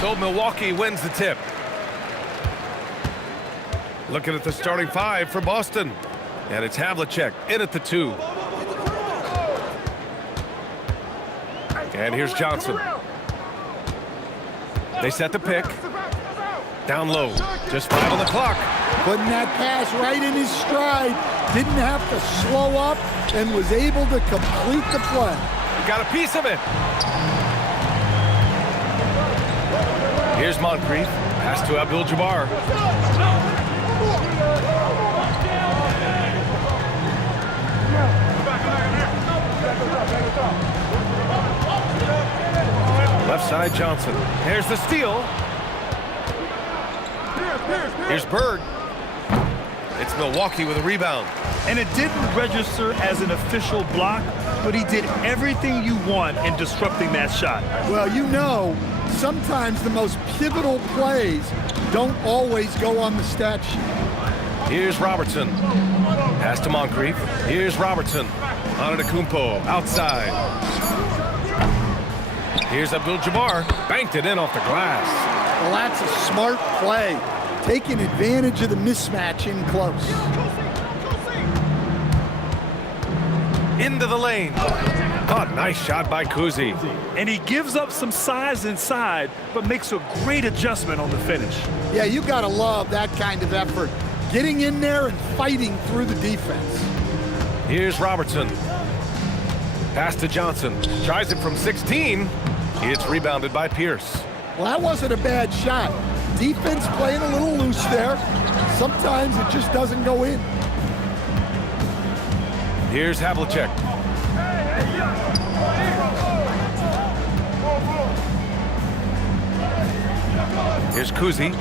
So Milwaukee wins the tip. Looking at the starting five for Boston. And it's Havlicek in at the 2. And here's Johnson. They set the pick. Down low. Just 5 on the clock. Putting that pass right in his stride. Didn't have to slow up and was able to complete the play. He got a piece of it. Here's Moncrief. Pass to Abdul-Jabbar. Left side, Johnson. Here's the steal. Here's Bird. It's Milwaukee with a rebound. And it didn't register as an official block, but he did everything you want in disrupting that shot. Well, you know, sometimes the most pivotal plays don't always go on the stat sheet. Here's Robertson. Pass to Moncrief. Here's Robertson. Antetokounmpo outside. Here's Abdul-Jabbar. Banked it in off the glass. Well, that's a smart play. Taking advantage of the mismatch in close. Into the lane. Oh, nice shot by Kuzi. And he gives up some size inside, but makes a great adjustment on the finish. Yeah, you gotta love that kind of effort. Getting in there and fighting through the defense. Here's Robertson. Pass to Johnson. Tries it from 16. It's rebounded by Pierce. Well, that wasn't a bad shot. Defense playing a little loose there. Sometimes it just doesn't go in. Here's Havlicek. Here's Kuzi.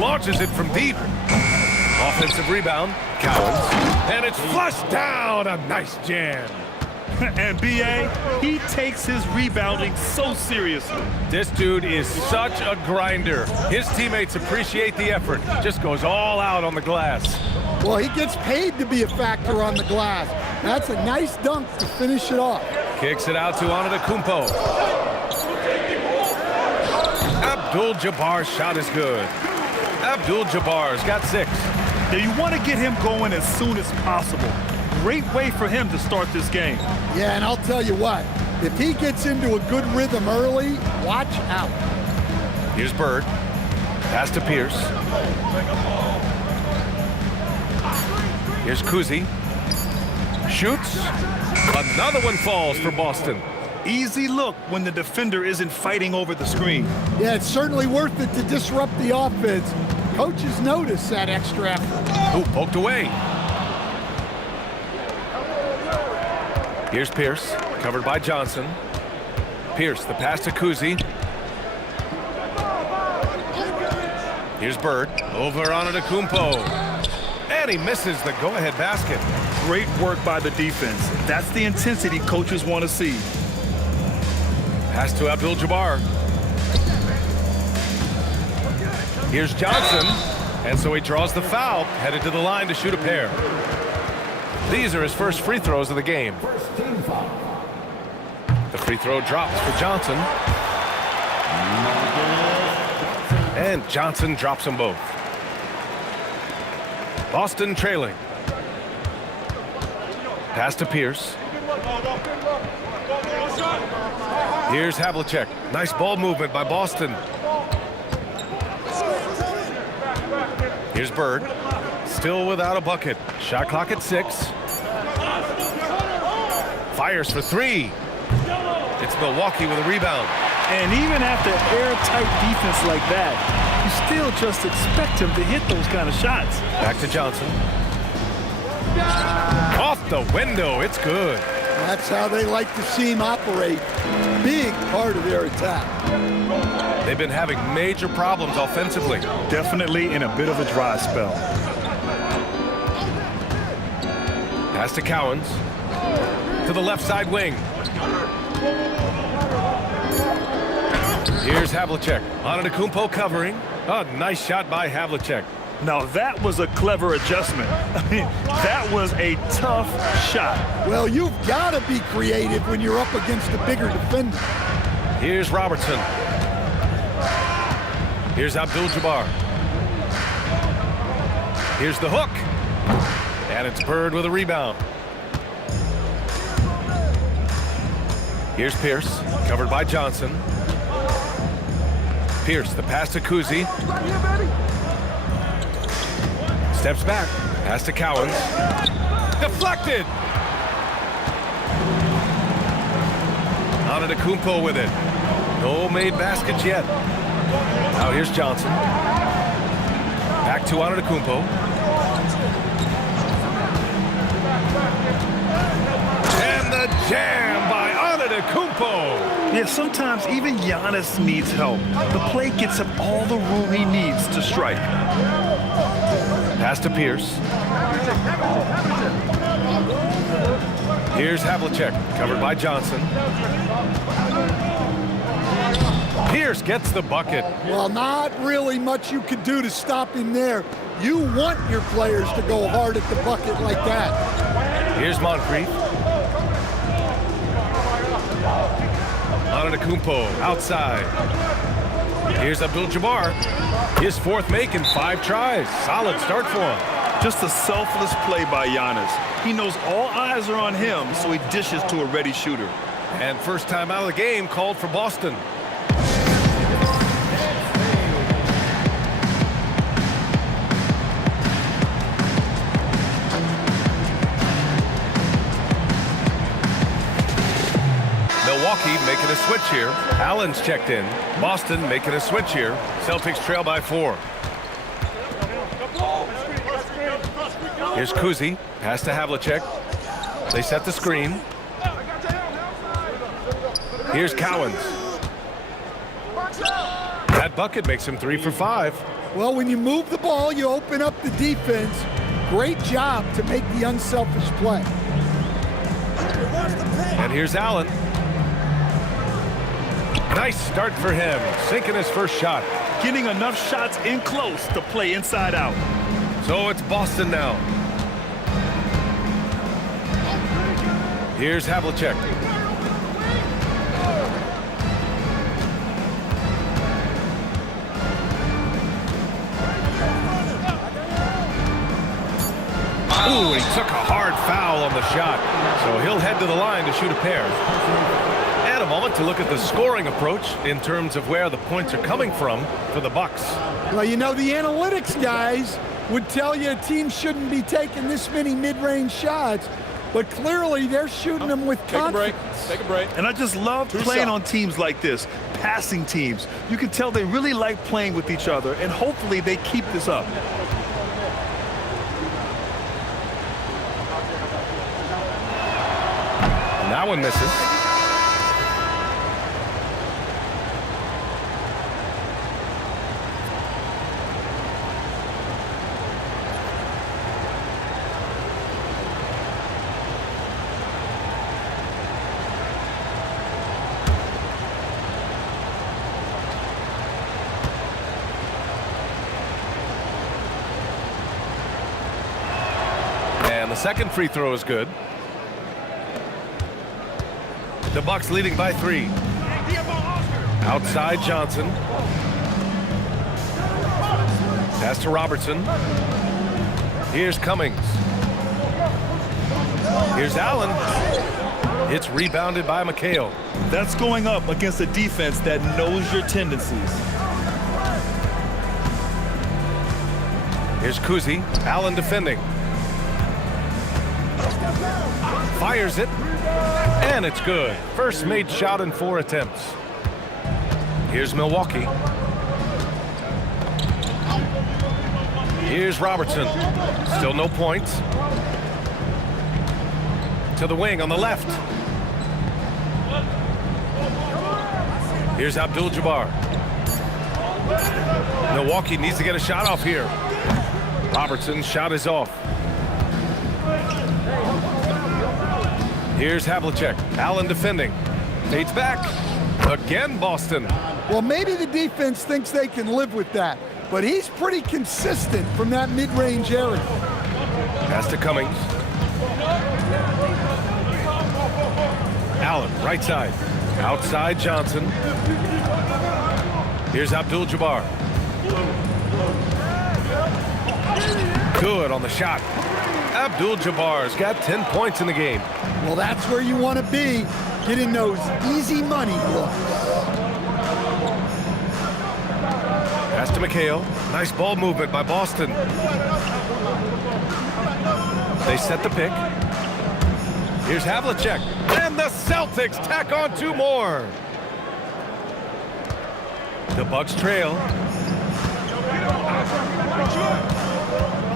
Launches it from deep. Offensive rebound. Cowens. And it's flushed down. A nice jam. And B.A., he takes his rebounding so seriously. This dude is such a grinder. His teammates appreciate the effort. Just goes all out on the glass. Well, he gets paid to be a factor on the glass. That's a nice dunk to finish it off. Kicks it out to Antetokounmpo. Abdul-Jabbar's shot is good. Abdul-Jabbar's got 6. Now you want to get him going as soon as possible. Great way for him to start this game. Yeah, and I'll tell you what, if he gets into a good rhythm early, watch out. Here's Bird. Pass to Pierce. Here's Kuzi. Shoots. Another one falls for Boston. Easy look when the defender isn't fighting over the screen. Yeah, it's certainly worth it to disrupt the offense. Coaches notice that extra effort. Ooh, poked away. Here's Pierce, covered by Johnson. Pierce, the pass to Kuzi. Here's Bird, over Antetokounmpo. And he misses the go-ahead basket. Great work by the defense. That's the intensity coaches want to see. Pass to Abdul-Jabbar. Here's Johnson. And so he draws the foul, headed to the line to shoot a pair. These are his first free throws of the game. The free throw drops for Johnson. And Johnson drops them both. Boston trailing. Pass to Pierce. Here's Havlicek. Nice ball movement by Boston. Here's Bird. Still without a bucket. Shot clock at 6. Fires for 3. It's Milwaukee with a rebound. And even after airtight defense like that, you still just expect him to hit those kind of shots. Back to Johnson. Off the window. It's good. That's how they like to see him operate. Big part of their attack. They've been having major problems offensively. Definitely in a bit of a dry spell. Pass to Cowens. To the left side wing. Here's Havlicek. Antetokounmpo covering. A nice shot by Havlicek. Now that was a clever adjustment. I mean, that was a tough shot. Well, you've got to be creative when you're up against a bigger defender. Here's Robertson. Here's Abdul-Jabbar. Here's the hook. And it's Bird with a rebound. Here's Pierce, covered by Johnson. Pierce, the pass to Kuzi. Steps back, pass to Cowens. Deflected! Antetokounmpo with it. No made baskets yet. Now here's Johnson. Back to Antetokounmpo. And the jam by Antetokounmpo. Yeah, sometimes even Giannis needs help. The play gets him all the room he needs to strike. Pass to Pierce. Here's Havlicek, covered by Johnson. Pierce gets the bucket. Well, not really much you could do to stop him there. You want your players to go hard at the bucket like that. Here's Moncrief. Antetokounmpo outside. Here's Abdul-Jabbar. His fourth make in 5 tries. Solid start for him. Just a selfless play by Giannis. He knows all eyes are on him, so he dishes to a ready shooter. And first time out of the game called for Boston. Milwaukee making a switch here. Allen's checked in. Boston making a switch here. Celtics trail by 4. Here's Kuzi. Pass to Havlicek. They set the screen. Here's Cowens. That bucket makes him 3 for 5. Well, when you move the ball, you open up the defense. Great job to make the unselfish play. And here's Allen. Nice start for him, sinking his first shot. Getting enough shots in close to play inside out. So it's Boston now. Here's Havlicek. Ooh, he took a hard foul on the shot. So he'll head to the line to shoot a pair. And a moment to look at the scoring approach in terms of where the points are coming from for the Bucks. Well, you know, the analytics guys would tell you a team shouldn't be taking this many mid-range shots, but clearly they're shooting them with confidence. Take a break. And I just love playing on teams like this, passing teams. You can tell they really like playing with each other, and hopefully they keep this up. And that one misses. And the second free throw is good. The Bucks leading by 3. Outside Johnson. Pass to Robertson. Here's Cummings. Here's Allen. It's rebounded by McHale. That's going up against a defense that knows your tendencies. Here's Kuzi. Allen defending. Fires it. And it's good. First made shot in 4 attempts. Here's Milwaukee. Here's Robertson. Still no points. To the wing on the left. Here's Abdul-Jabbar. Milwaukee needs to get a shot off here. Robertson's shot is off. Here's Havlicek. Allen defending. Fades back. Again, Boston. Well, maybe the defense thinks they can live with that. but he's pretty consistent from that mid-range area. Pass to Cummings. Allen, right side. Outside Johnson. Here's Abdul-Jabbar. Good on the shot. Abdul-Jabbar's got 10 points in the game. Well, that's where you want to be, getting those easy money looks. Pass to McHale. Nice ball movement by Boston. They set the pick. Here's Havlicek. And the Celtics tack on 2 more. The Bucks trail.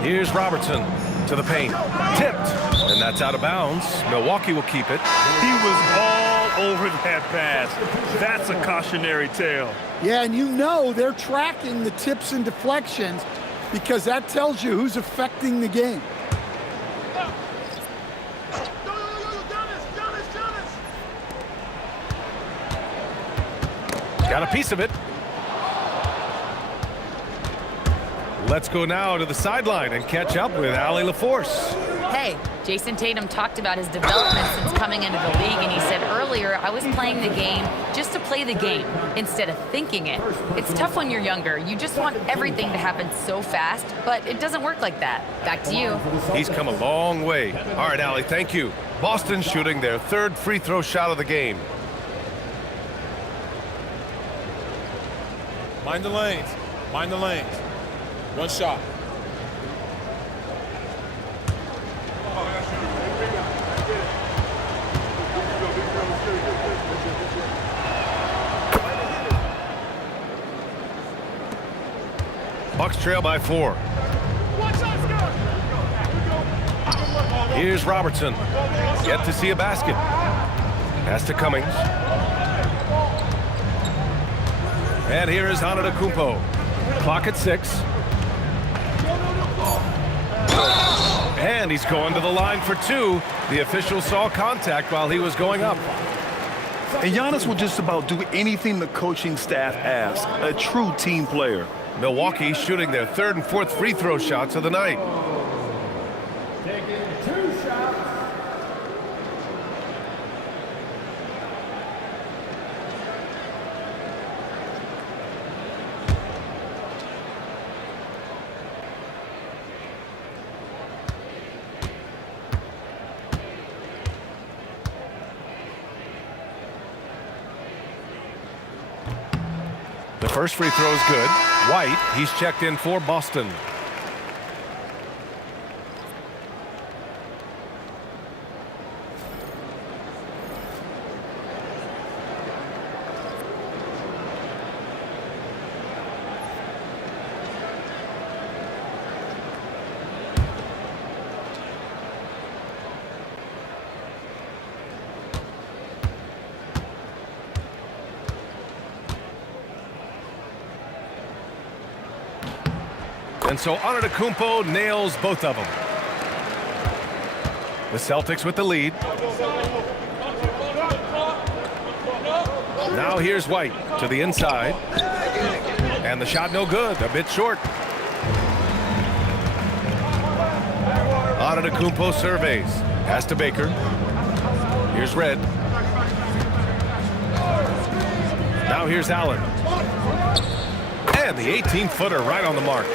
Here's Robertson to the paint. Tipped. And that's out of bounds. Milwaukee will keep it. He was all over that pass. That's a cautionary tale. Yeah, and you know they're tracking the tips and deflections because that tells you who's affecting the game. Got a piece of it. Let's go now to the sideline and catch up with Allie LaForce. Hey, Jason Tatum talked about his development since coming into the league, and he said earlier, I was playing the game just to play the game instead of thinking it. It's tough when you're younger. You just want everything to happen so fast, but it doesn't work like that. Back to you. He's come a long way. All right, Allie, thank you. Boston shooting their 3rd free throw shot of the game. Mind the lanes. Mind the lanes. One shot. Bucks trail by 4. Here's Robertson. Yet to see a basket. Pass to Cummings. And here is Antetokounmpo. Clock at 6. And he's going to the line for 2. The official saw contact while he was going up. And Giannis will just about do anything the coaching staff asks. A true team player. Milwaukee shooting their 3rd and 4th free throw shots of the night. The first free throw is good. White, he's checked in for Boston. And so Antetokounmpo nails both of them. The Celtics with the lead. Now here's White to the inside. And the shot no good, a bit short. Antetokounmpo surveys. Pass to Baker. Here's Red. Now here's Allen. And the 18-footer right on the mark.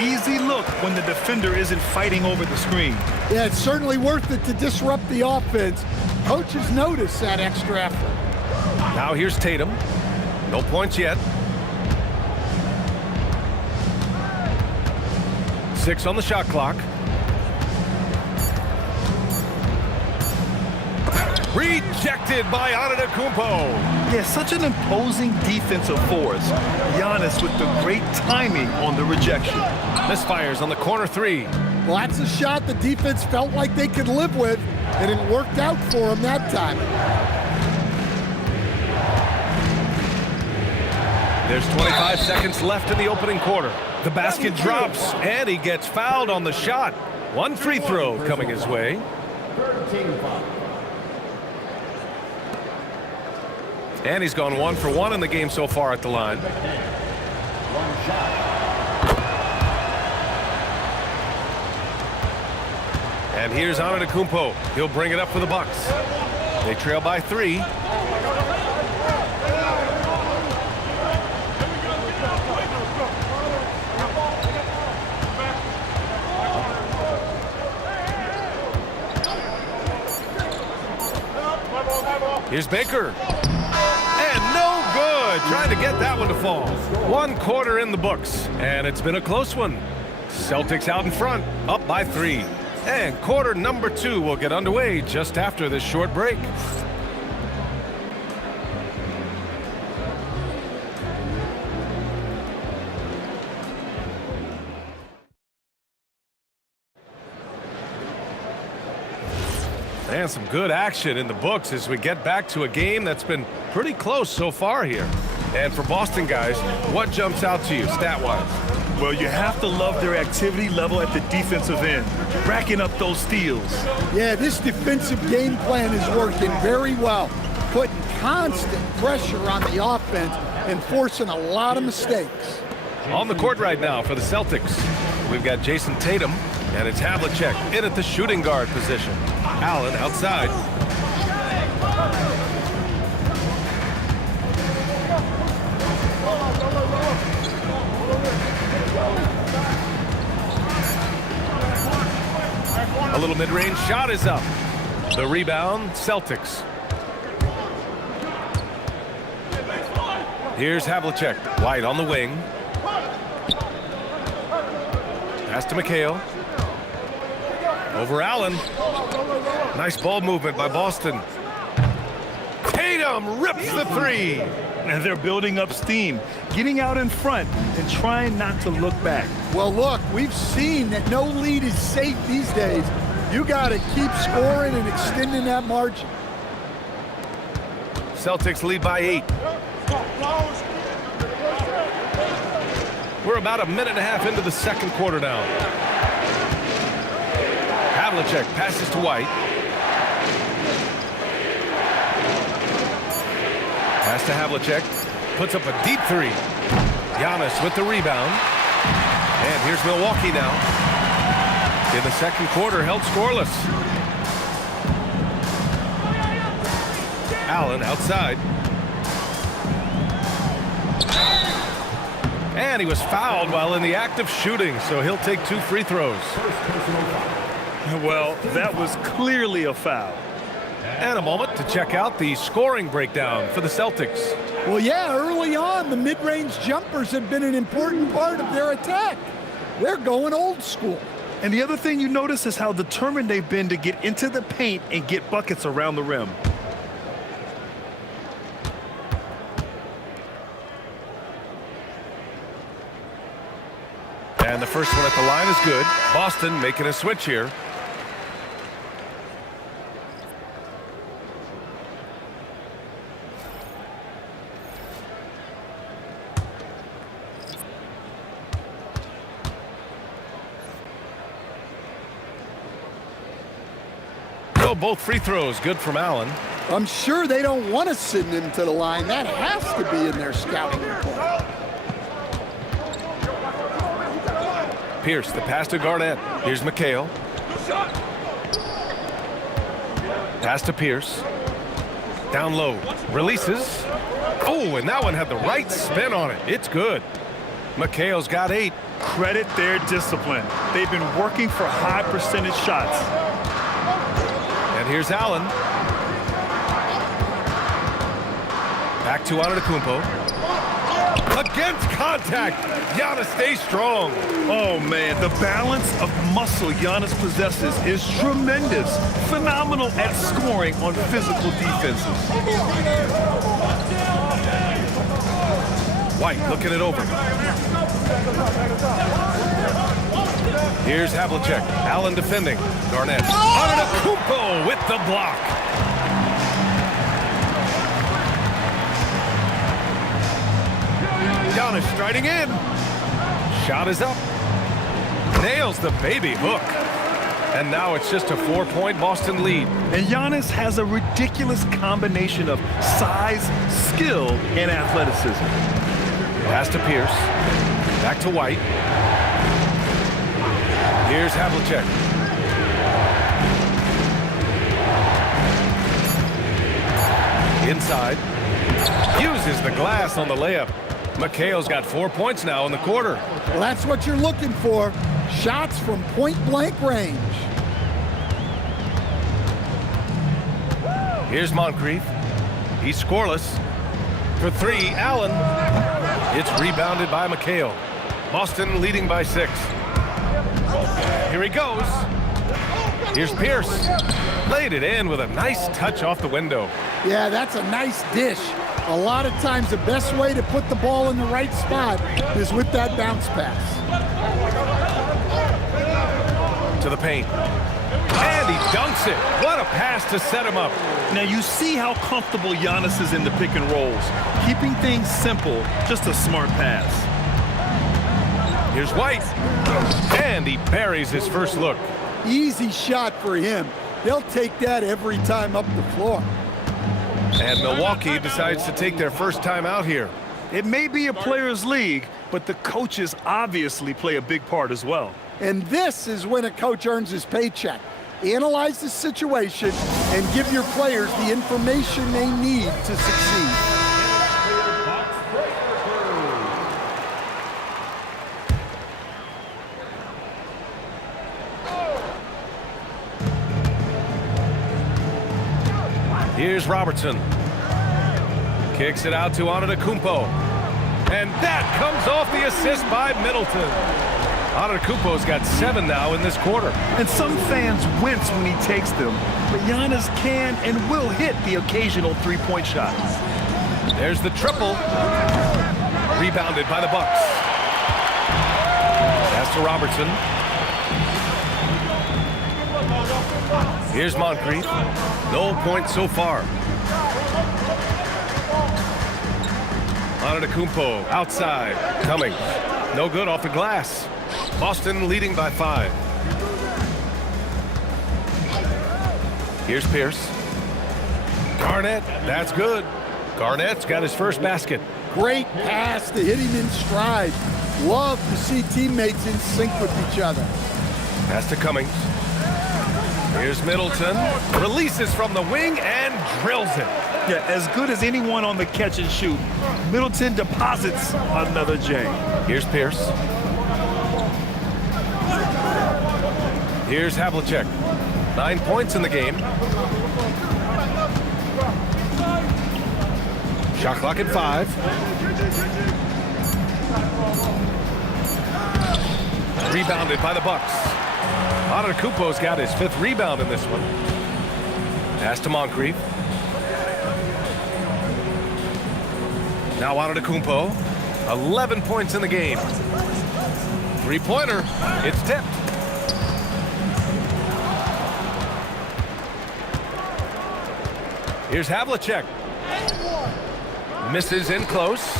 Easy look when the defender isn't fighting over the screen. Yeah, it's certainly worth it to disrupt the offense. Coaches notice that extra effort. Now here's Tatum. No points yet. 6 on the shot clock. Rejected by Antetokounmpo. Yeah, such an imposing defensive force. Giannis with the great timing on the rejection. Misfires on the corner 3. Well, that's a shot the defense felt like they could live with, and it worked out for them that time. There's 25 seconds left in the opening quarter. The basket drops, and he gets fouled on the shot. One free throw coming his way. And he's gone 1 for 1 in the game so far at the line. And here's Antetokounmpo. He'll bring it up for the Bucks. They trail by 3. Here's Baker. And no good. Trying to get that one to fall. 1 quarter in the books. And it's been a close one. Celtics out in front, up by 3. And quarter number 2 will get underway just after this short break. And some good action in the books as we get back to a game that's been pretty close so far here. And for Boston guys, what jumps out to you stat-wise? Well, you have to love their activity level at the defensive end, racking up those steals. Yeah, this defensive game plan is working very well, putting constant pressure on the offense and forcing a lot of mistakes. On the court right now for the Celtics, we've got Jason Tatum, and it's Havlicek in at the shooting guard position. Allen outside. A little mid-range shot is up. The rebound, Celtics. Here's Havlicek. White on the wing. Pass to McHale. Over Allen. Nice ball movement by Boston. Tatum rips the 3. And they're building up steam, getting out in front and trying not to look back. Well, look, we've seen that no lead is safe these days. You got to keep scoring and extending that margin. Celtics lead by 8. We're about a minute and a half into the second quarter now. Havlicek passes to White. Pass to Havlicek. Puts up a deep 3. Giannis with the rebound. And here's Milwaukee now. In the second quarter, held scoreless. Allen outside. And he was fouled while in the act of shooting, so he'll take 2 free throws. Well, that was clearly a foul. And a moment to check out the scoring breakdown for the Celtics. Well, yeah, early on, the mid-range jumpers have been an important part of their attack. They're going old school. And the other thing you notice is how determined they've been to get into the paint and get buckets around the rim. And the first one at the line is good. Boston making a switch here. Oh, both free throws good from Allen. I'm sure they don't want to send him to the line. That has to be in their scouting report. Pierce, the pass to Garnett. Here's McHale. Pass to Pierce. Down low. Releases. Oh, and that one had the right spin on it. It's good. McHale's got 8. Credit their discipline. They've been working for high percentage shots. And here's Allen. Back to Antetokounmpo. Against contact. Giannis stays strong. Oh, man, the balance of muscle Giannis possesses is tremendous. Phenomenal at scoring on physical defenses. White looking it over. Here's Havlicek. Allen defending. Garnett. Antetokounmpo with the block. Giannis striding in. Shot is up. Nails the baby hook. And now it's just a 4-point Boston lead. And Giannis has a ridiculous combination of size, skill, and athleticism. Pass to Pierce. Back to White. Here's Havlicek. Inside. Uses the glass on the layup. McHale's got 4 points now in the quarter. Well, that's what you're looking for. Shots from point-blank range. Here's Moncrief. He's scoreless. For 3, Allen. It's rebounded by McHale. Boston leading by 6. Here he goes. Here's Pierce. Laid it in with a nice touch off the window. Yeah, that's a nice dish. A lot of times the best way to put the ball in the right spot is with that bounce pass. To the paint. And he dunks it. What a pass to set him up. Now you see how comfortable Giannis is in the pick and rolls. Keeping things simple, just a smart pass. Here's White. And he buries his first look. Easy shot for him. They'll take that every time up the floor. And Milwaukee decides to take their first time out here. It may be a players' league, but the coaches obviously play a big part as well. And this is when a coach earns his paycheck. Analyze the situation and give your players the information they need to succeed. Here's Robertson. Kicks it out to Antetokounmpo. And that comes off the assist by Middleton. Antetokounmpo's got 7 now in this quarter. And some fans wince when he takes them, but Giannis can and will hit the occasional three-point shot. There's the triple. Rebounded by the Bucks. Pass to Robertson. Here's Moncrief. No points so far. Antetokounmpo outside. Cummings. No good off the glass. Boston leading by 5. Here's Pierce. Garnett. That's good. Garnett's got his first basket. Great pass to hit him in stride. Love to see teammates in sync with each other. Pass to Cummings. Here's Middleton. Releases from the wing and drills it. Yeah, as good as anyone on the catch and shoot. Middleton deposits another J. Here's Pierce. Here's Havlicek. 9 points in the game. Shot clock at 5. Rebounded by the Bucks. Antetokounmpo's got his 5th rebound in this one. Pass to Moncrief. Now Antetokounmpo. 11 points in the game. Three-pointer. It's tipped. Here's Havlicek. Misses in close.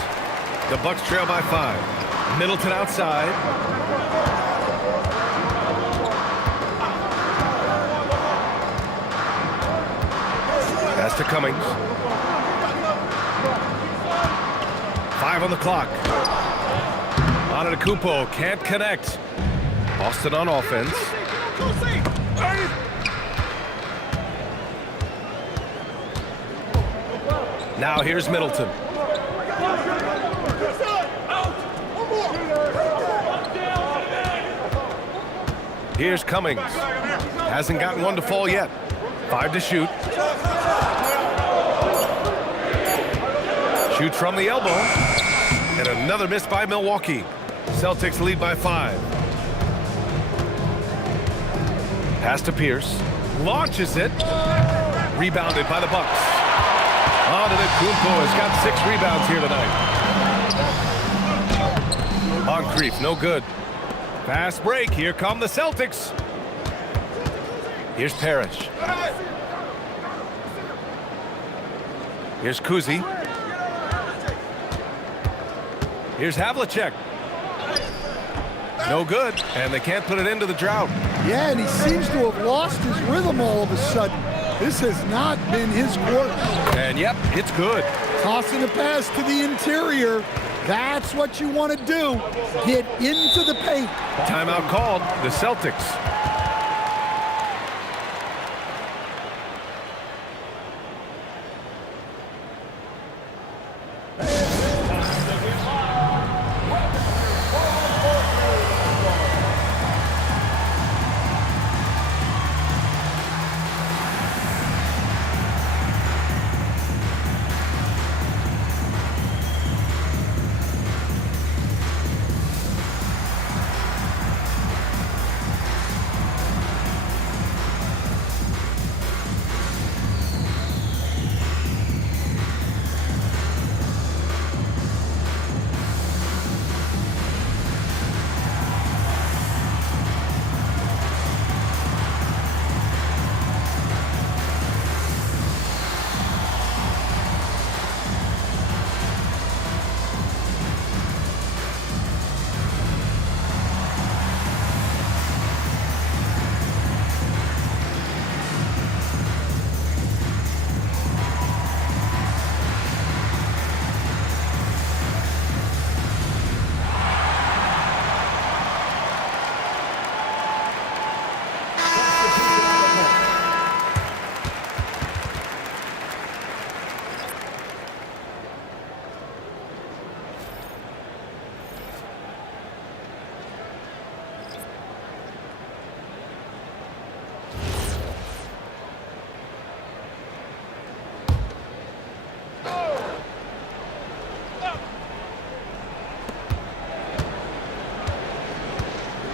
The Bucks trail by 5. Middleton outside. Pass to Cummings. 5 on the clock. Antetokounmpo can't connect. Boston on offense. Now here's Middleton. Here's Cummings. Hasn't gotten one to fall yet. 5 to shoot. Shoots from the elbow. And another miss by Milwaukee. Celtics lead by 5. Pass to Pierce. Launches it. Rebounded by the Bucks. Antetokounmpo has got 6 rebounds here tonight. Moncrief, no good. Fast break. Here come the Celtics. Here's Parrish. Here's Kuzi. Here's Havlicek. No good, and they can't put it into the drought. Yeah, and he seems to have lost his rhythm all of a sudden. This has not been his quarter. And yep, it's good. Tossing a pass to the interior. That's what you want to do. Get into the paint. Timeout called. The Celtics.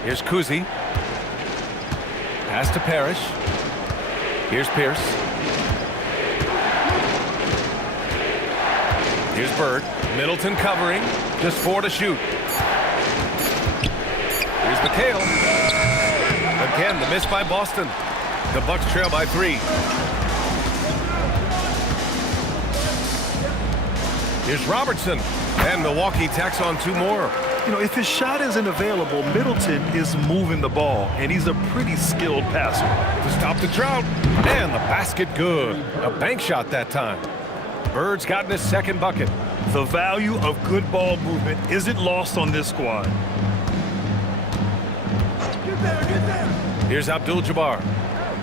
Here's Kuzi. Pass to Parrish. Here's Pierce. Here's Bird. Middleton covering. Just 4 to shoot. Here's McHale. Again, the miss by Boston. The Bucks trail by 3. Here's Robertson. And Milwaukee tacks on 2 more. You know, if his shot isn't available, Middleton is moving the ball, and he's a pretty skilled passer. To stop the drought. And the basket good. A bank shot that time. Bird's gotten his 2nd bucket. The value of good ball movement isn't lost on this squad. Get there. Here's Abdul-Jabbar.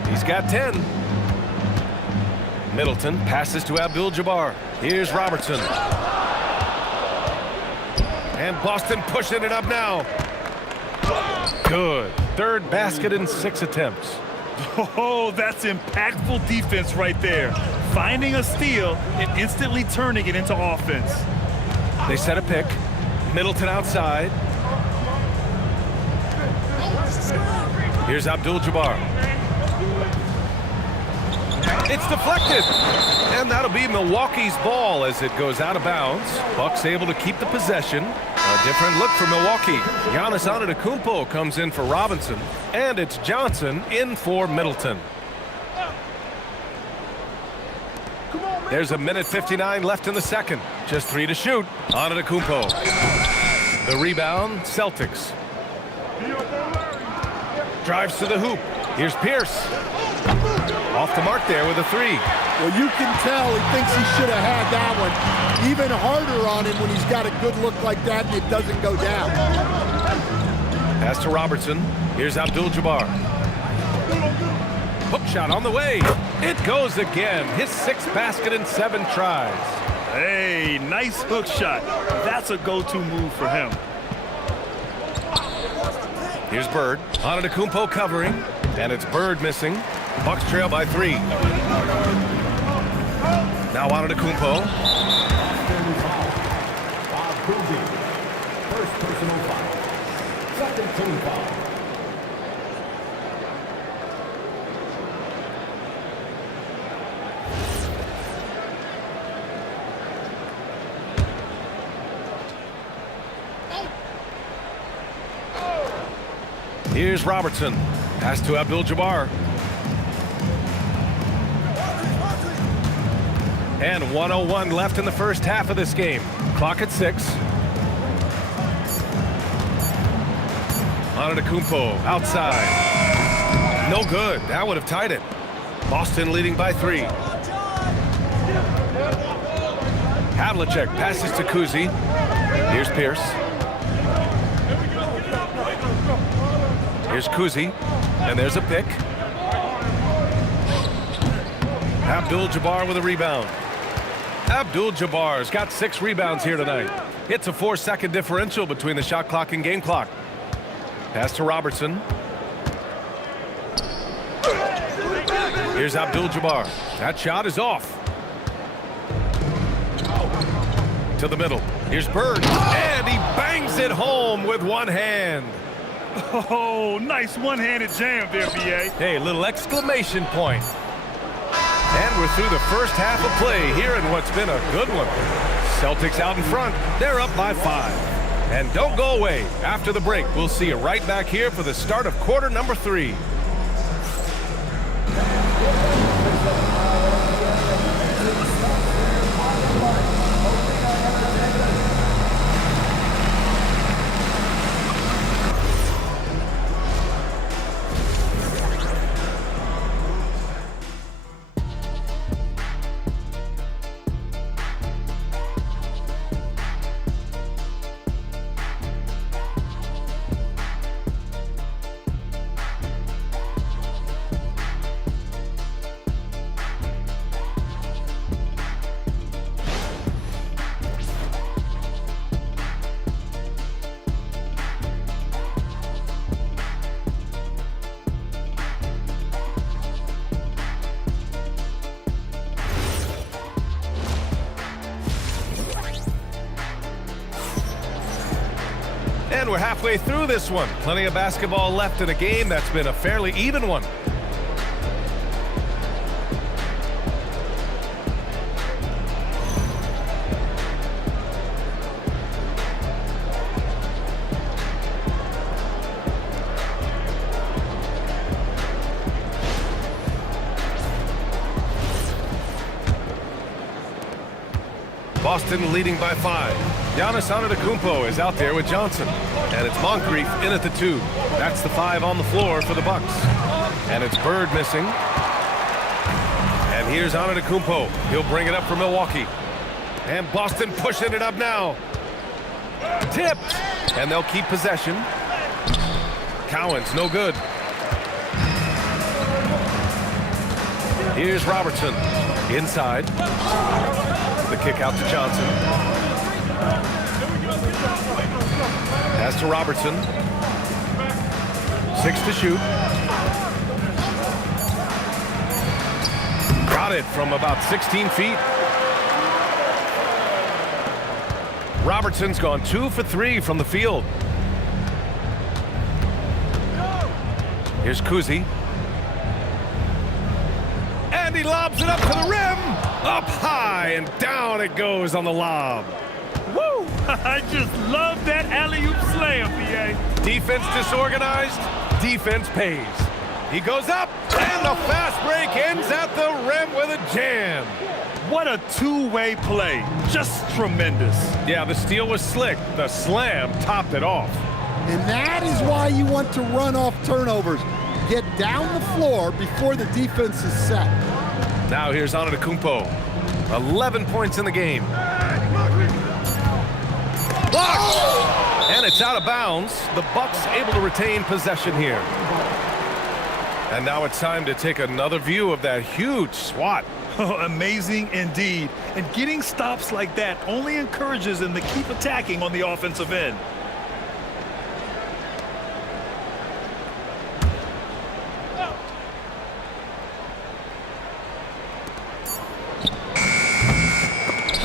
He's got 10. Middleton passes to Abdul-Jabbar. Here's Robertson. And Boston pushing it up now. Good. 3rd basket in 6 attempts. Oh, that's impactful defense right there. Finding a steal and instantly turning it into offense. They set a pick. Middleton outside. Here's Abdul-Jabbar. It's deflected. And that'll be Milwaukee's ball as it goes out of bounds. Bucks able to keep the possession. A different look for Milwaukee. Giannis Antetokounmpo comes in for Robinson. And it's Johnson in for Middleton. There's a minute 59 left in the second. Just 3 to shoot. Antetokounmpo. The rebound, Celtics. Drives to the hoop. Here's Pierce. Off the mark there with a 3. Well, you can tell he thinks he should have had that one. Even harder on him when he's got a good look like that and it doesn't go down. Pass to Robertson. Here's Abdul-Jabbar. Hook shot on the way. It goes again. His 6th basket in 7 tries. Hey, nice hook shot. That's a go-to move for him. Here's Bird. Antetokounmpo covering. And it's Bird missing. Bucks trail by 3. Now Antetokounmpo. First personal foul. 2nd team foul. Here's Robertson. Pass to Abdul-Jabbar. And 1:01 left in the first half of this game. Clock at 6. Antetokounmpo outside. No good. That would have tied it. Boston leading by 3. Havlicek passes to Kuzi. Here's Pierce. Here's Kuzi. And there's a pick. Abdul-Jabbar with a rebound. Abdul-Jabbar's got 6 rebounds here tonight. It's a 4-second differential between the shot clock and game clock. Pass to Robertson. Here's Abdul-Jabbar. That shot is off. To the middle. Here's Bird. And he bangs it home with one hand. Oh, nice one-handed jam there, B.A. Hey, little exclamation point. And we're through the first half of play here in what's been a good one. Celtics out in front. They're up by 5. And don't go away. After the break, we'll see you right back here for the start of quarter number 3. And we're halfway through this one. Plenty of basketball left in a game that's been a fairly even one. Boston leading by 5. Giannis Antetokounmpo is out there with Johnson. And it's Moncrief in at the 2. That's the 5 on the floor for the Bucks. And it's Bird missing. And here's Antetokounmpo. He'll bring it up for Milwaukee. And Boston pushing it up now. Tipped. And they'll keep possession. Cowan's no good. Here's Robertson. Inside. The kick out to Johnson. Pass to Robertson. 6 to shoot. Got it from about 16 feet. Robertson's gone 2 for 3 from the field. Here's Kuzi. And he lobs it up to the rim. Up high and down it goes on the lob. Woo! I just love that alley-oop slam, B.A. Defense disorganized, defense pays. He goes up, and the fast break ends at the rim with a jam. What a two-way play. Just tremendous. Yeah, the steal was slick. The slam topped it off. And that is why you want to run off turnovers. Get down the floor before the defense is set. Now here's Antetokounmpo. 11 points in the game. Blocked! And it's out of bounds. The Bucks able to retain possession here. And now it's time to take another view of that huge swat. Oh, amazing indeed. And getting stops like that only encourages them to keep attacking on the offensive end.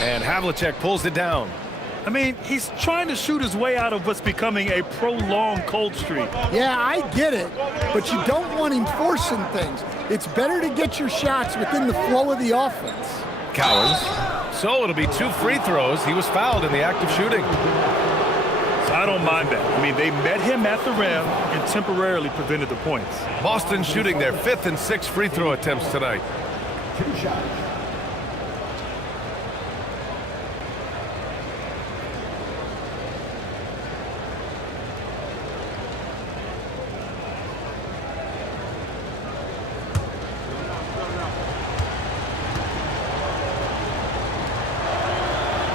And Havlicek pulls it down. I mean, he's trying to shoot his way out of what's becoming a prolonged cold streak. Yeah, I get it, but you don't want him forcing things. It's better to get your shots within the flow of the offense. Cowens. So it'll be 2 free throws. He was fouled in the act of shooting. So I don't mind that. I mean, they met him at the rim and temporarily prevented the points. Boston shooting their 5th and 6th free throw attempts tonight. 2 shots.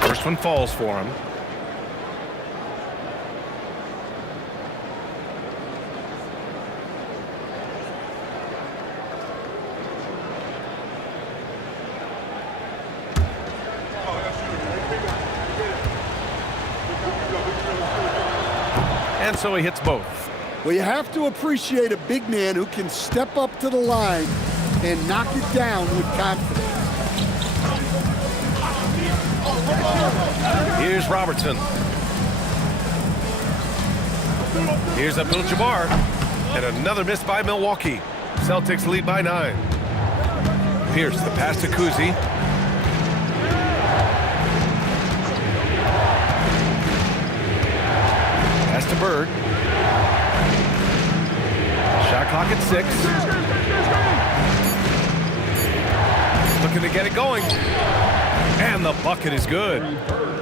First one falls for him. And so he hits both. Well, you have to appreciate a big man who can step up to the line and knock it down with confidence. Here's Robertson. Here's Abdul-Jabbar. And another miss by Milwaukee. Celtics lead by 9. Pierce, the pass to Kuzi. Pass to Bird. Shot clock at 6. Looking to get it going. And the bucket is good.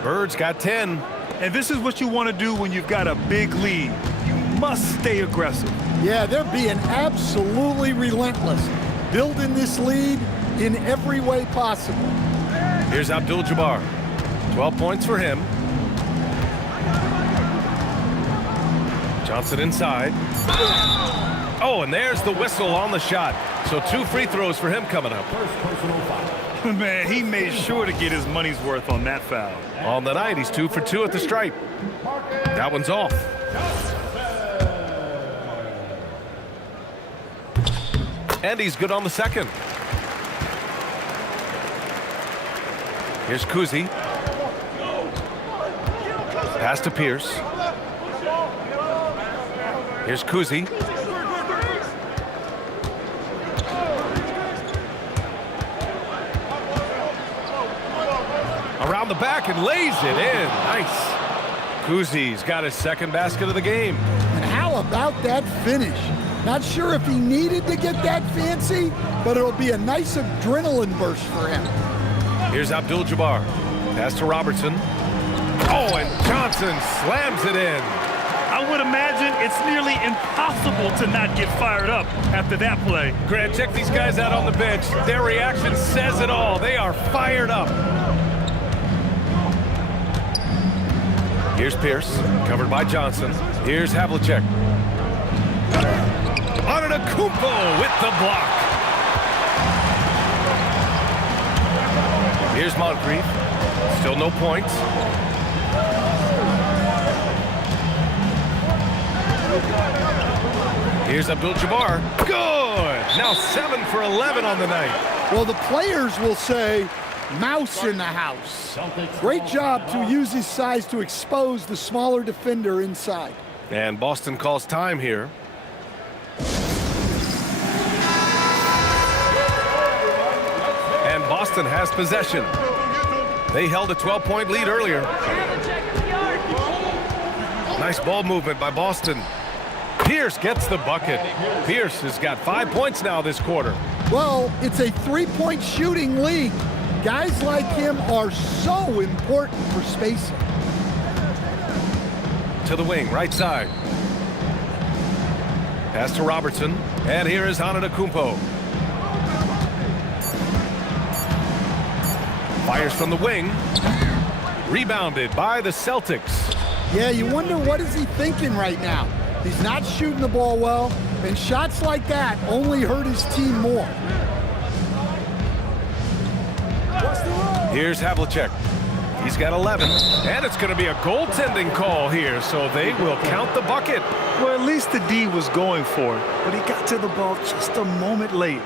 Bird's got 10. And this is what you want to do when you've got a big lead. You must stay aggressive. Yeah, they're being absolutely relentless, building this lead in every way possible. Here's Abdul-Jabbar. 12 points for him. Johnson inside. Oh, and there's the whistle on the shot. So 2 free throws for him coming up. First personal foul. Man, he made sure to get his money's worth on that foul. On the night, he's 2 for 2 at the stripe. That one's off. And he's good on the second. Here's Kuzi. Pass to Pierce. Here's Kuzi. Around the back and lays it in. Nice. Kuzi's got his second basket of the game. And how about that finish? Not sure if he needed to get that fancy, but it'll be a nice adrenaline burst for him. Here's Abdul-Jabbar. Pass to Robertson. Oh, and Johnson slams it in. I would imagine it's nearly impossible to not get fired up after that play. Grant, check these guys out on the bench. Their reaction says it all. They are fired up. Here's Pierce, covered by Johnson. Here's Havlicek. Antetokounmpo with the block. Here's Moncrief. Still no points. Here's Abdul-Jabbar. Good! Now 7 for 11 on the night. Well, the players will say, mouse in the house. Great job to use his size to expose the smaller defender inside. And Boston calls time here. And Boston has possession. They held a 12-point lead earlier. Nice ball movement by Boston. Pierce gets the bucket. Pierce has got 5 points now this quarter. Well, it's a three-point shooting league. Guys like him are so important for spacing. To the wing, right side. Pass to Robertson. And here is Antetokounmpo. Fires from the wing. Rebounded by the Celtics. Yeah, you wonder what is he thinking right now. He's not shooting the ball well, and shots like that only hurt his team more. Here's Havlicek. He's got 11, and it's going to be a goaltending call here, so they will count the bucket. Well, at least the D was going for it, but he got to the ball just a moment late.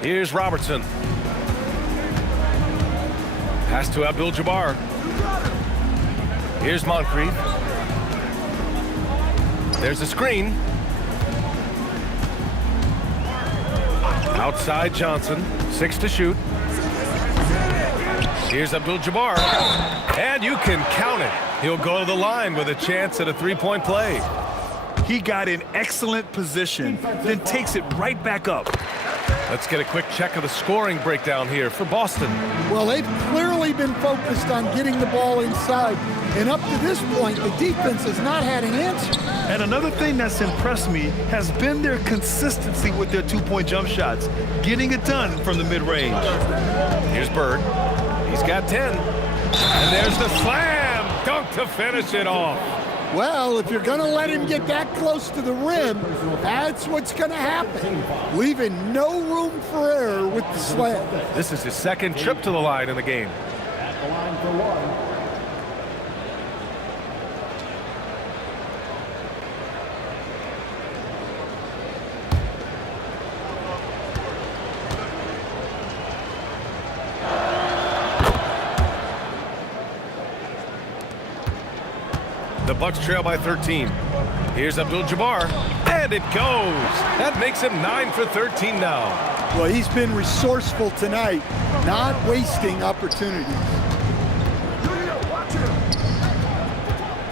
Here's Robertson. Pass to Abdul-Jabbar. Here's Moncrief. There's a screen. Outside Johnson. 6 to shoot. Here's Abdul-Jabbar. And you can count it. He'll go to the line with a chance at a three-point play. He got in excellent position, then takes it right back up. Let's get a quick check of the scoring breakdown here for Boston. Well, they've clearly been focused on getting the ball inside. And up to this point, the defense has not had an answer. And another thing that's impressed me has been their consistency with their two-point jump shots, getting it done from the mid-range. Here's Bird. He's got 10. And there's the slam. dunk to finish it off. Well, if you're going to let him get that close to the rim, that's what's going to happen. Leaving no room for error with the slam. This is his second trip to the line in the game. At the line for one. The Bucks trail by 13. Here's Abdul-Jabbar, and it goes. That makes him 9 for 13 now. Well, he's been resourceful tonight, not wasting opportunities.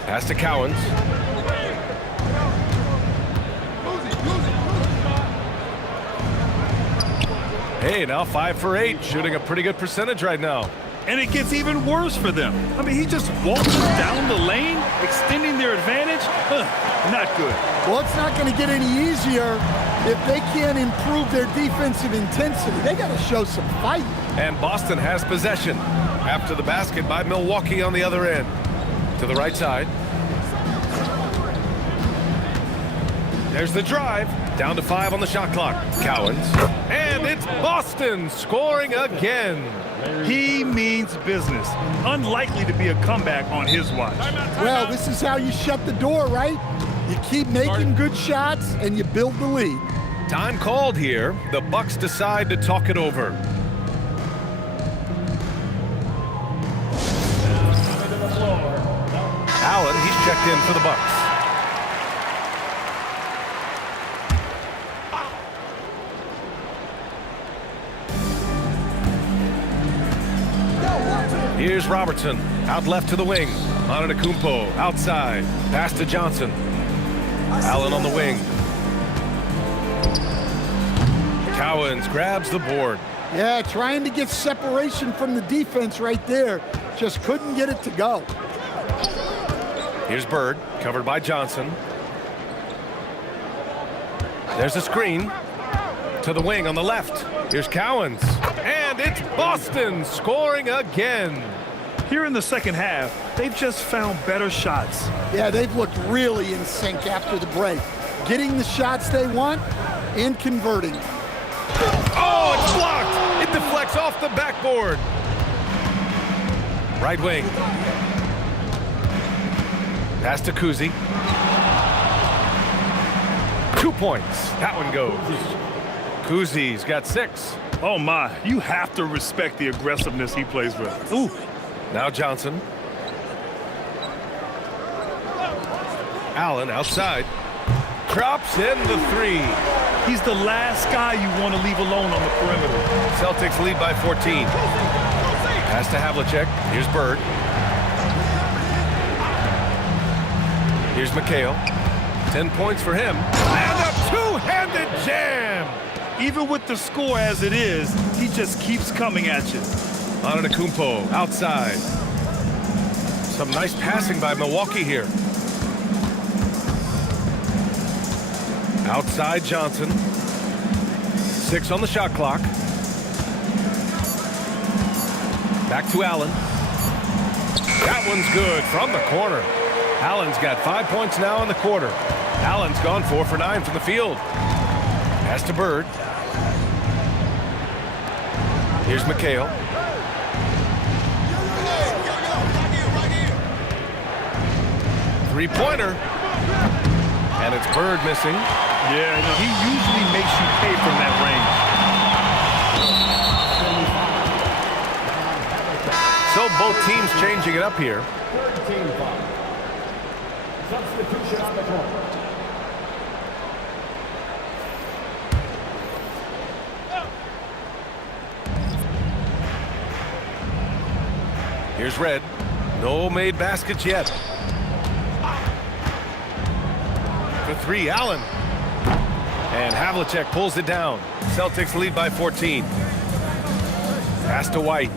Pass to Cowens. Hey, now 5 for 8, shooting a pretty good percentage right now. And it gets even worse for them. I mean, he just walks down the lane, extending their advantage. Not good. Well, it's not going to get any easier if they can't improve their defensive intensity. They got to show some fight. And Boston has possession after the basket by Milwaukee on the other end. To the right side. There's the drive. Down to 5 on the shot clock. Cowens. And it's Boston scoring again. He means business. Unlikely to be a comeback on his watch. Well, this is how you shut the door, right? You keep making good shots and you build the lead. Time called here. The Bucks decide to talk it over. Allen, he's checked in for the Bucks. Here's Robertson, out left to the wing. Antetokounmpo, outside. Pass to Johnson. Allen on the wing. Cowens grabs the board. Yeah, trying to get separation from the defense right there. Just couldn't get it to go. Here's Bird, covered by Johnson. There's a screen. To the wing on the left. Here's Cowens. And it's Boston scoring again. Here in the second half, they've just found better shots. Yeah, they've looked really in sync after the break. Getting the shots they want and converting. Oh, it's blocked. It deflects off the backboard. Right wing. Pass to Kuzi. 2 points. That one goes. Kuzi's got 6. Oh, my. You have to respect the aggressiveness he plays with. Ooh. Now Johnson. Allen outside. Drops in the 3. He's the last guy you want to leave alone on the perimeter. Celtics lead by 14. Pass to Havlicek. Here's Bird. Here's McHale. 10 points for him. And a two-handed jam. Even with the score as it is, he just keeps coming at you. Antetokounmpo outside. Some nice passing by Milwaukee here. Outside Johnson. 6 on the shot clock. Back to Allen. That one's good from the corner. Allen's got 5 points now in the quarter. Allen's gone 4 for 9 from the field. Pass to Bird. Here's McHale. Three-pointer. And it's Bird missing. Yeah, no, he usually makes you pay from that range. So both teams changing it up here. Substitution on the court. Here's Red. No made baskets yet. For 3, Allen. And Havlicek pulls it down. Celtics lead by 14. Pass to White.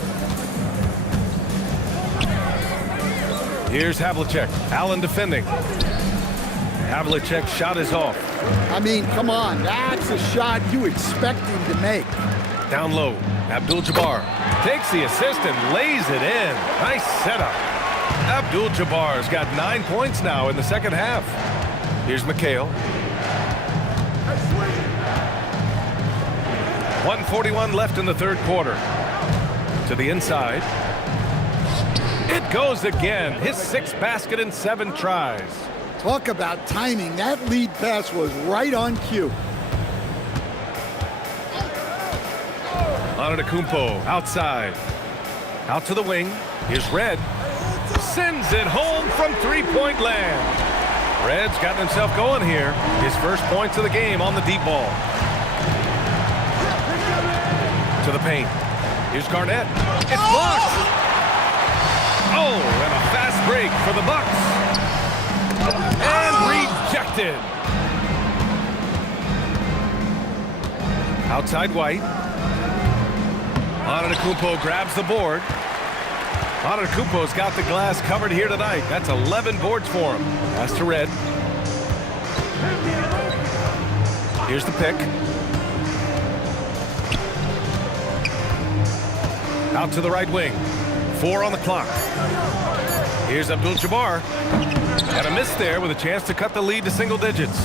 Here's Havlicek. Allen defending. Havlicek's shot is off. I mean, come on. That's a shot you expect him to make. Down low. Abdul-Jabbar takes the assist and lays it in. Nice setup. Abdul-Jabbar's got 9 points now in the second half. Here's McHale. 1:41 left in the third quarter. To the inside. It goes again. His 6th basket in 7 tries. Talk about timing. That lead pass was right on cue. Antetokounmpo outside. Out to the wing. Here's Red. Sends it home from three-point land. Red's gotten himself going here. His first points of the game on the deep ball. To the paint. Here's Garnett. It's blocked. Oh, and a fast break for the Bucks. And rejected. Outside White. Antetokounmpo grabs the board. Antetokounmpo's got the glass covered here tonight. That's 11 boards for him. Pass to Red. Here's the pick. Out to the right wing. 4 on the clock. Here's Abdul-Jabbar. Got a miss there with a chance to cut the lead to single digits.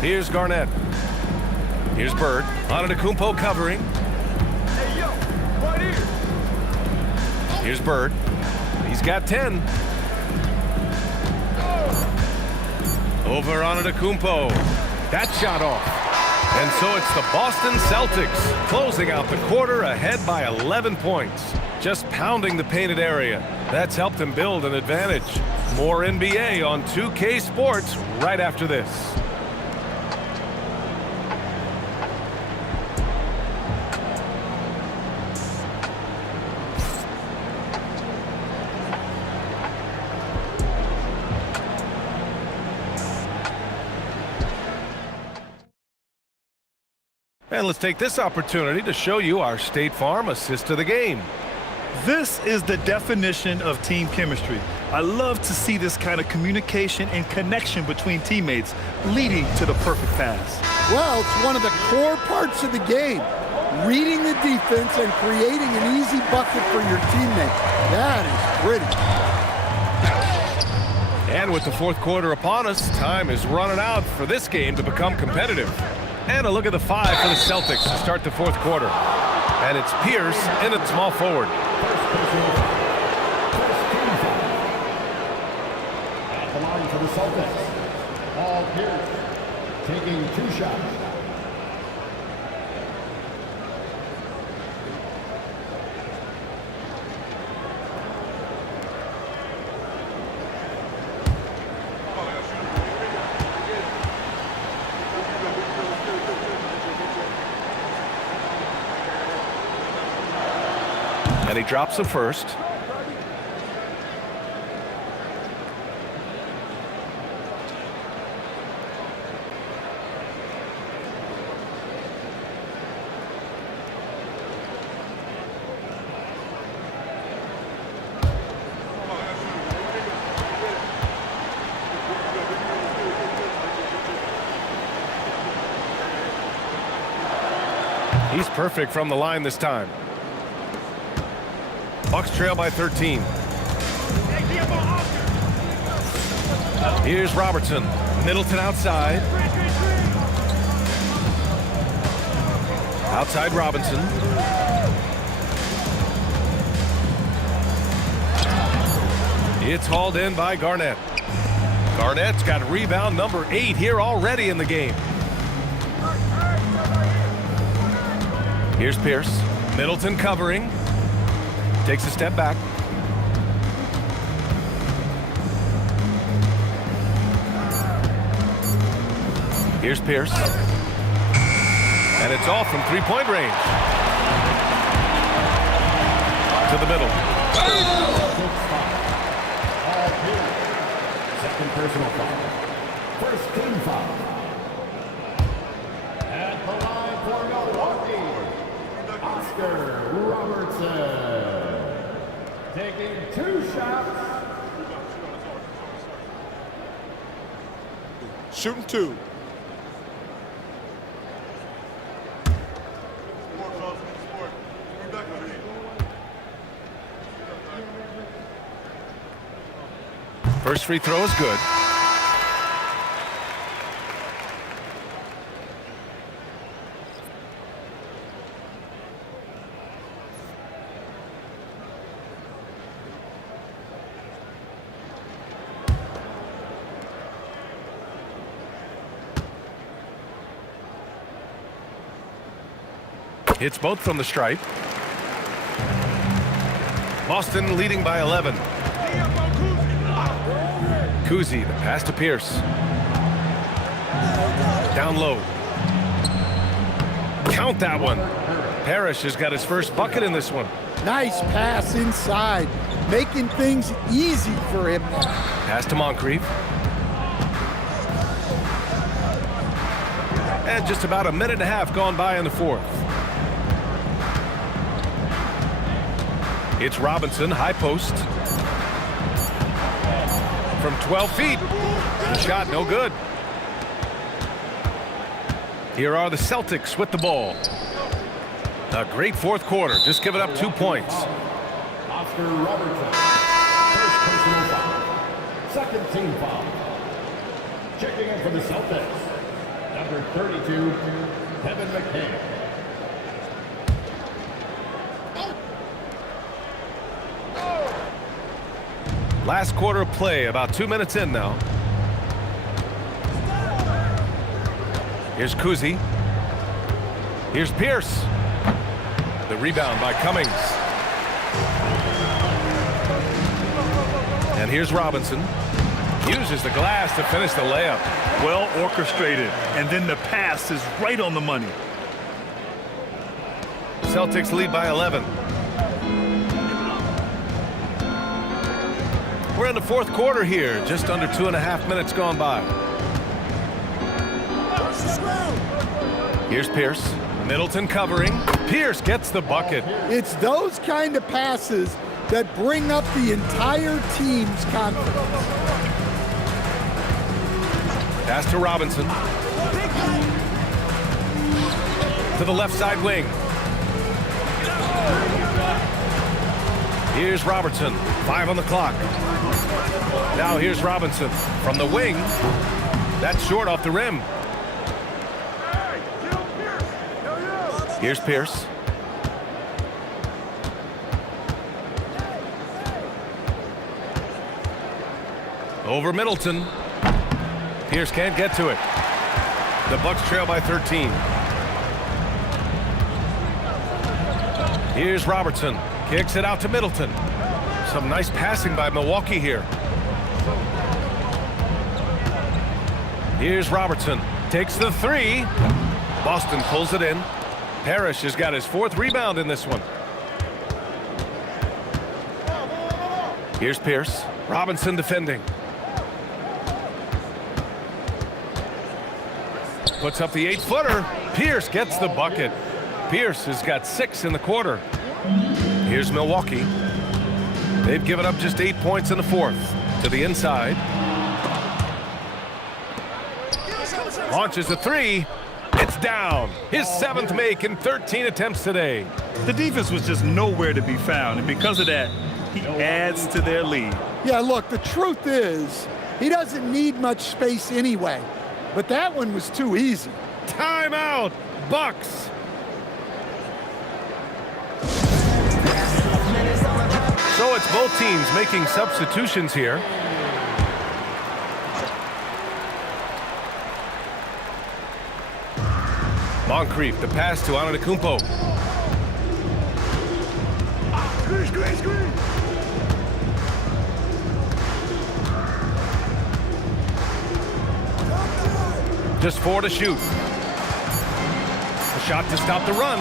Here's Garnett. Here's Bird. Antetokounmpo covering. Here's Bird. He's got 10. Over Antetokounmpo. That shot off. And so it's the Boston Celtics closing out the quarter ahead by 11 points. Just pounding the painted area. That's helped them build an advantage. More NBA on 2K Sports right after this. And let's take this opportunity to show you our State Farm assist to the game. This is the definition of team chemistry. I love to see this kind of communication and connection between teammates leading to the perfect pass. Well, it's one of the core parts of the game. Reading the defense and creating an easy bucket for your teammate. That is pretty. And with the fourth quarter upon us, time is running out for this game to become competitive. And a look at the 5 for the Celtics to start the fourth quarter. And it's Pierce in at small forward. At the line for the Celtics, Paul Pierce taking 2 shots. And he drops the first. He's perfect from the line this time. Bucks trail by 13. Here's Robertson. Middleton outside. Outside Robinson. It's hauled in by Garnett. Garnett's got rebound number 8 here already in the game. Here's Pierce. Middleton covering. Takes a step back. Here's Pierce. And it's off from three-point range. To the middle. Second personal foul. First team foul. At the line for Milwaukee, Oscar Robertson. Taking 2 shots. Shooting 2. First free throw is good. Hits both from the stripe. Boston leading by 11. Kuzi, the pass to Pierce. Down low. Count that one. Parrish has got his first bucket in this one. Nice pass inside, making things easy for him now. Pass to Moncrief. And just about a minute and a half gone by in the fourth. It's Robinson, high post. From 12 feet. The shot no good. Here are the Celtics with the ball. A great fourth quarter, just giving up 2 points. Oscar Robertson. First personal foul. Second team foul. Checking in for the Celtics. Number 32, Kevin McHale. Last quarter of play, about 2 minutes in now. Here's Kuzi. Here's Pierce. The rebound by Cummings. And here's Robinson. Uses the glass to finish the layup. Well orchestrated, and then the pass is right on the money. Celtics lead by 11. We're in the fourth quarter here, just under 2.5 minutes gone by. Here's Pierce. Middleton covering. Pierce gets the bucket. It's those kind of passes that bring up the entire team's confidence. Pass to Robinson. To the left side wing. Here's Robertson. 5 on the clock. Now here's Robinson. From the wing. That's short off the rim. Here's Pierce. Over Middleton. Pierce can't get to it. The Bucks trail by 13. Here's Robertson. Kicks it out to Middleton. Some nice passing by Milwaukee here. Here's Robertson. Takes the three. Boston pulls it in. Parrish has got his 4th rebound in this one. Here's Pierce. Robinson defending. Puts up the 8-footer. Pierce gets the bucket. Pierce has got 6 in the quarter. Here's Milwaukee. They've given up just 8 points in the fourth. To the inside. Launches a 3. It's down. His 7th make in 13 attempts today. The defense was just nowhere to be found, and because of that, he adds to their lead. Yeah, look, the truth is, he doesn't need much space anyway. But that one was too easy. Timeout, Bucks. So it's both teams making substitutions here. Moncrief, the pass to Antetokounmpo. Just 4 to shoot. A shot to stop the run.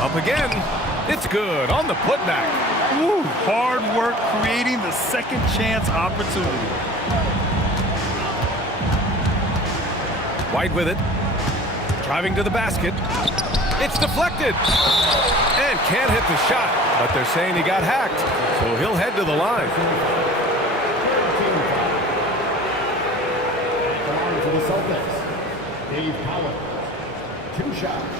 Up again. It's good on the putback. Woo, hard work creating the second chance opportunity. White with it. Driving to the basket. It's deflected. And can't hit the shot. But they're saying he got hacked. So he'll head to the line. To the Celtics, Dave Howard. 2 shots.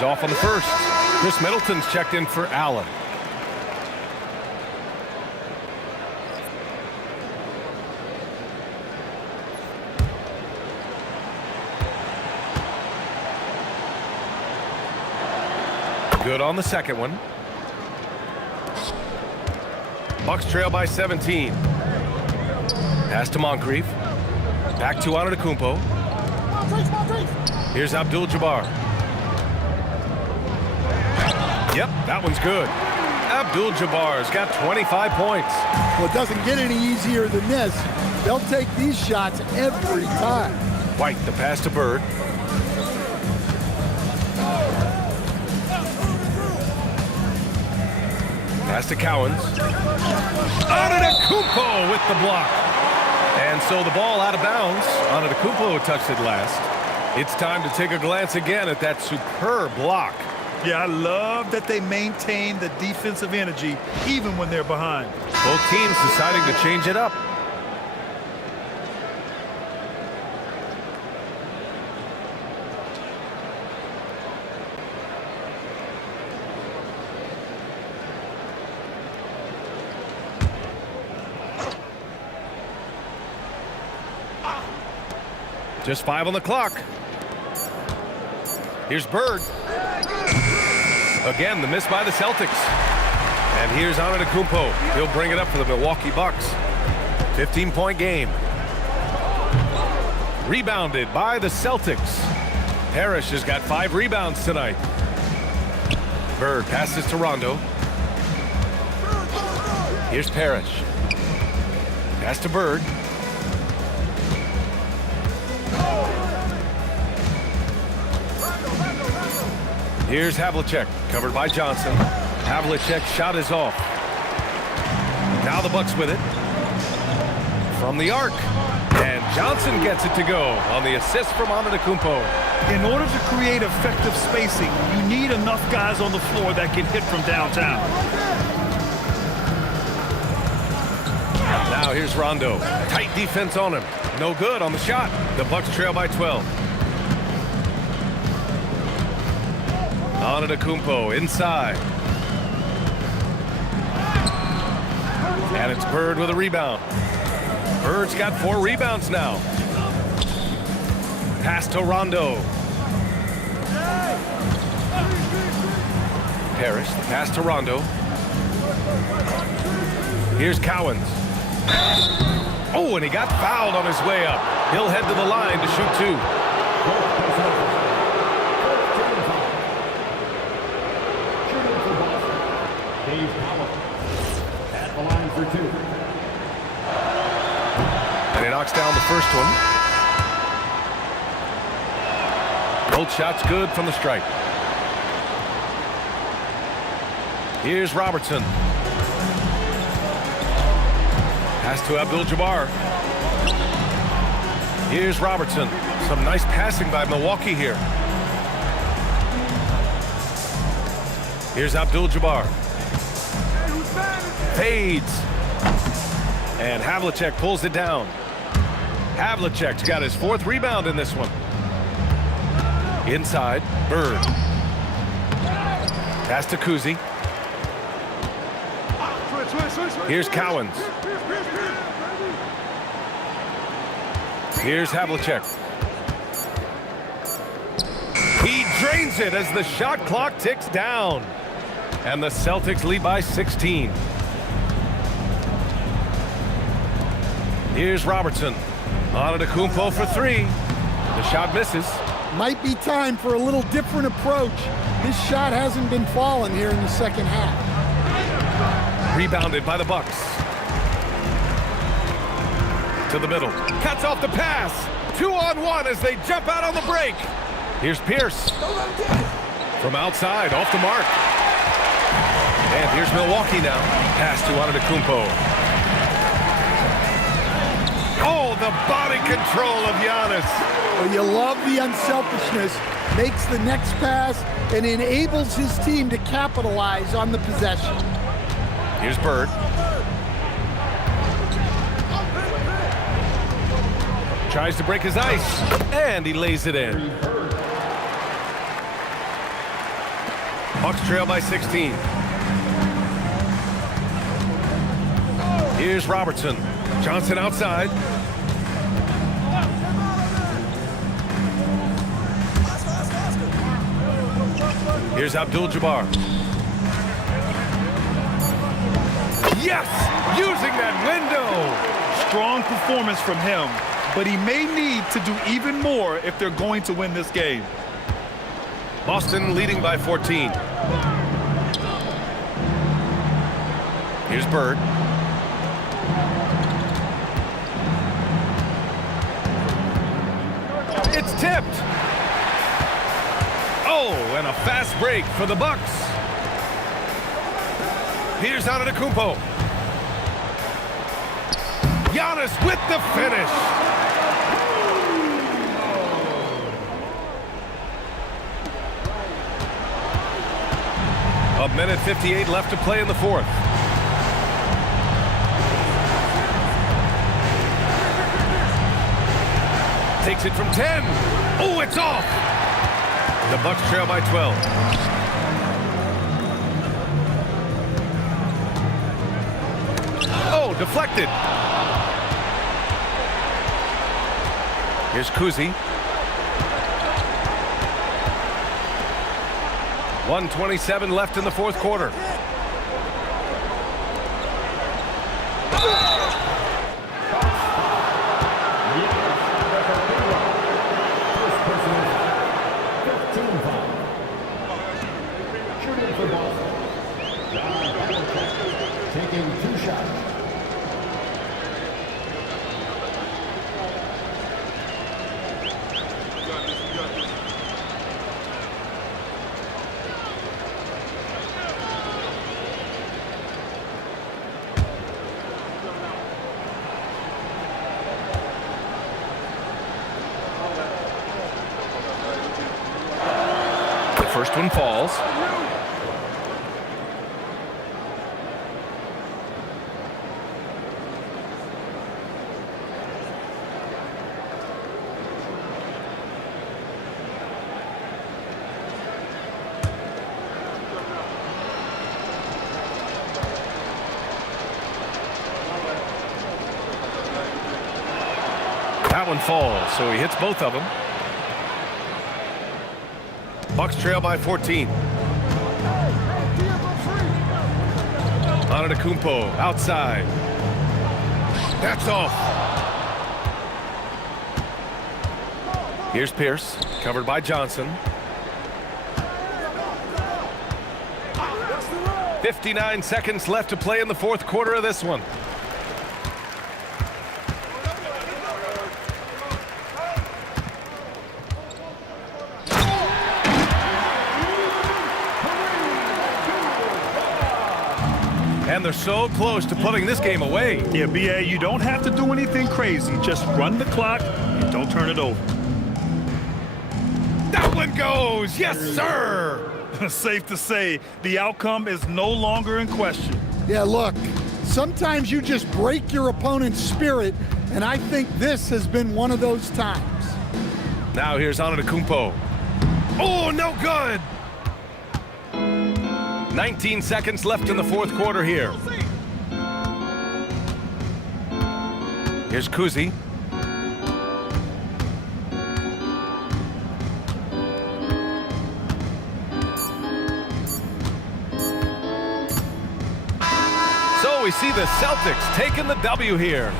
He's off on the first. Chris Middleton's checked in for Allen. Good on the second one. Bucks trail by 17. Pass to Moncrief. Back to Antetokounmpo. Here's Abdul-Jabbar. Yep, that one's good. Abdul-Jabbar's got 25 points. Well, it doesn't get any easier than this. They'll take these shots every time. White, the pass to Bird. Pass to Cowens. Antetokounmpo with the block. And so the ball out of bounds. Antetokounmpo touched it last. It's time to take a glance again at that superb block. Yeah, I love that they maintain the defensive energy even when they're behind. Both teams deciding to change it up. Just 5 on the clock. Here's Bird. Again, the miss by the Celtics. And here's Antetokounmpo. He'll bring it up for the Milwaukee Bucks. 15-point game. Rebounded by the Celtics. Parrish has got 5 rebounds tonight. Bird passes to Rondo. Here's Parrish. Pass to Bird. Here's Havlicek, covered by Johnson. Havlicek's shot is off. Now the Bucks with it. From the arc. And Johnson gets it to go on the assist from Antetokounmpo. In order to create effective spacing, you need enough guys on the floor that can hit from downtown. Now here's Rondo. Tight defense on him. No good on the shot. The Bucks trail by 12. Antetokounmpo inside. And it's Bird with a rebound. Bird's got 4 rebounds now. Pass to Rondo. Parrish, the pass to Rondo. Here's Cowens. Oh, and he got fouled on his way up. He'll head to the line to shoot 2. At the line for 2. And he knocks down the first one. Both shots good from the stripe. Here's Robertson. Pass to Abdul-Jabbar. Here's Robertson. Some nice passing by Milwaukee here. Here's Abdul-Jabbar. Fades. And Havlicek pulls it down. Havlicek's got his 4th rebound in this one. Inside, Bird. Pass to Kuzi. Here's Cowens. Here's Havlicek. He drains it as the shot clock ticks down. And the Celtics lead by 16. Here's Robertson. Antetokounmpo for 3. The shot misses. Might be time for a little different approach. This shot hasn't been falling here in the second half. Rebounded by the Bucks. To the middle. Cuts off the pass. 2-on-1 as they jump out on the break. Here's Pierce. From outside, off the mark. And here's Milwaukee now. Pass to Antetokounmpo. Oh, the body control of Giannis. Well, you love the unselfishness. Makes the next pass and enables his team to capitalize on the possession. Here's Bird. Tries to break his ice, and he lays it in. Bucks trail by 16. Here's Robertson. Johnson outside. Here's Abdul-Jabbar. Yes! Using that window! Strong performance from him, but he may need to do even more if they're going to win this game. Boston leading by 14. Here's Bird. It's tipped. Oh, and a fast break for the Bucks. Here's Antetokounmpo. Giannis with the finish. A minute 58 left to play in the fourth. Takes it from 10. Oh, it's off. The Bucks trail by 12. Oh, deflected. Here's Kuzi. 1:27 left in the fourth quarter. Taking 2 shots. The first one falls. That one falls, so he hits both of them. Bucks trail by 14. Antetokounmpo outside. That's off. Here's Pierce, covered by Johnson. 59 seconds left to play in the fourth quarter of this one. And they're so close to putting this game away. Yeah, B.A., you don't have to do anything crazy. Just run the clock and don't turn it over. That one goes! Yes, sir! Safe to say, the outcome is no longer in question. Yeah, look, sometimes you just break your opponent's spirit, and I think this has been one of those times. Now here's Antetokounmpo. Oh, no good! 19 seconds left in the fourth quarter here. Here's Kuzi. So we see the Celtics taking the W here.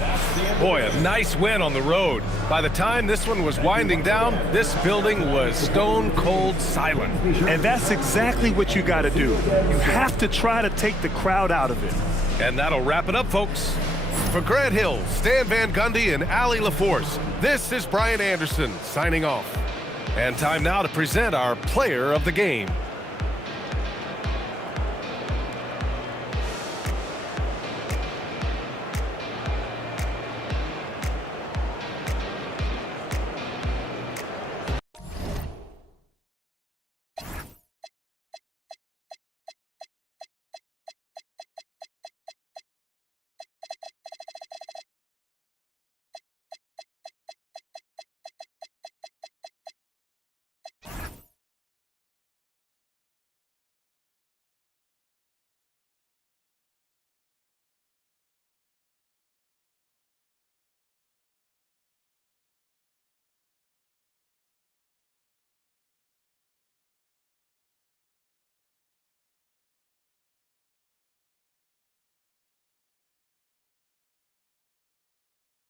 Boy, a nice win on the road. By the time this one was winding down, this building was stone cold silent. And that's exactly what you got to do. You have to try to take the crowd out of it. And that'll wrap it up, folks. For Grant Hill, Stan Van Gundy, and Allie LaForce, this is Brian Anderson signing off. And time now to present our player of the game.